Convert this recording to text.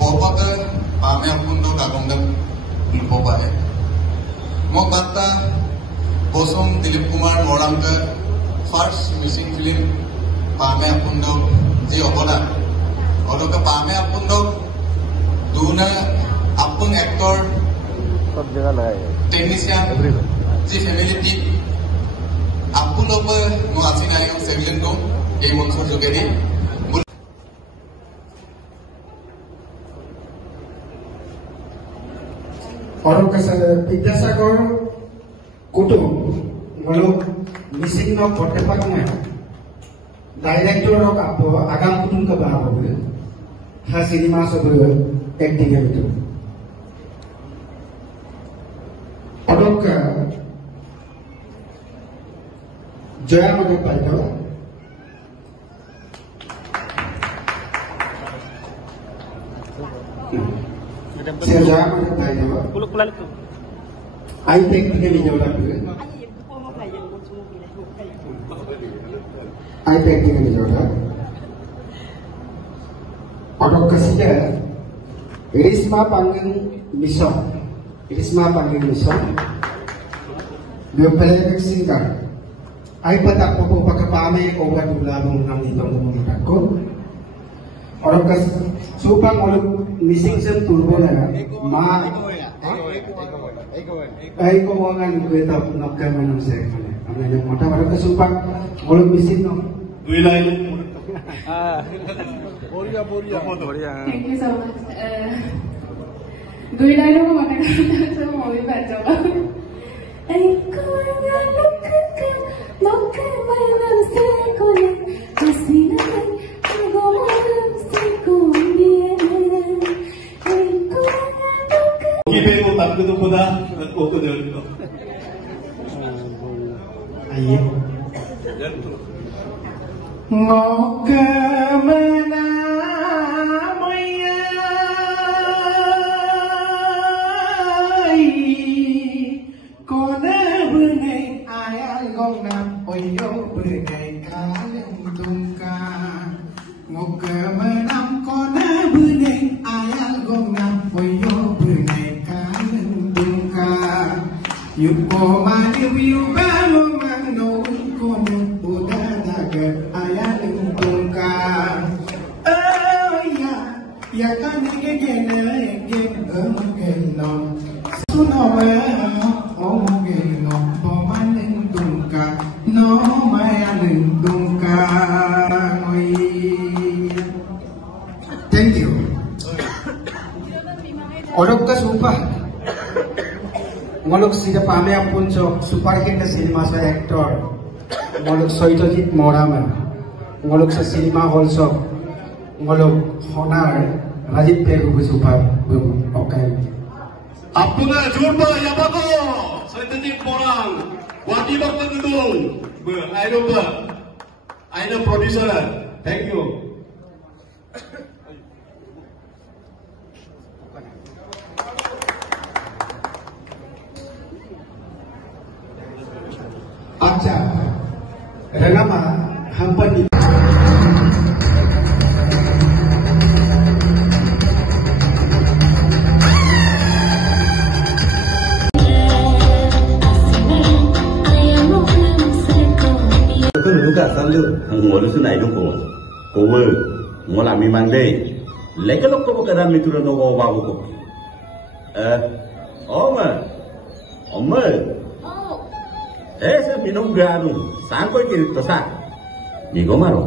Papa Pame Apundo Kagunda Popa. Mokata Bosom Dilip Kumar Moranka first missing film Pame Apundo Ji Obola. Oloka Pame Apundo Duna Apung actor technician Ji family team Apundo no asinayo civilian ko এই মঞ্চৰ যোগেদি বিদ্যাসাগৰ কুটুম মূলক মিসিং ন পড়তে পাক না director rock আপো আগাম কুটুম কা বাব হবে হা সিনেমা সব एक्टिंग এর ভিতর অরক জয়া মনে পাইতো Saya jangan bertanya. I think begini jawab dulu. I think begini jawab. Orang kasihan. Risma panggil mission. Dia pelajak singkat. I patak popo pakapame obat ulabung nam di tong mengataku. Orang kas supang oleh missing sem turbo na ma ay ko wangan kita nak kami nam se amna yang mata orang kas supang oleh missing no dui lain boria thank you so much dui lain ko mata to movie baca ay ko wangan look my nam se ko ne hasina Kibero takut tu pada koko dia itu. Aye. Ngok mana maya, kona bune ayal gongnam oyo bune kalem tungka. Ngok mana kona bune ayal gongnam oyo bune. Yupo mani yupa mano kono udara ke ayat tungka. Oh ya kan gene non suno me oh geno pomane tungka no maya tungka. Thank you. Orang ka supa. Molok sida Pame Apundo super hit cinema sa actor molok Satyajit Morama molok sa cinema also molok honar Rajiv Telugu super okay Apuna jumpa ya bago Satyajit Morang wati bakendung aino producer thank you. Acha, Rangama, Hampani. Cái người cả sao lưu, ngồi lúc này đúng không? Cô vợ, ngồi làm gì mang đây? Lấy cái lúc có cái đam mê tu nó vào cô. Ông ơi. Ese minum grado, sanko que tosa. Digo malo,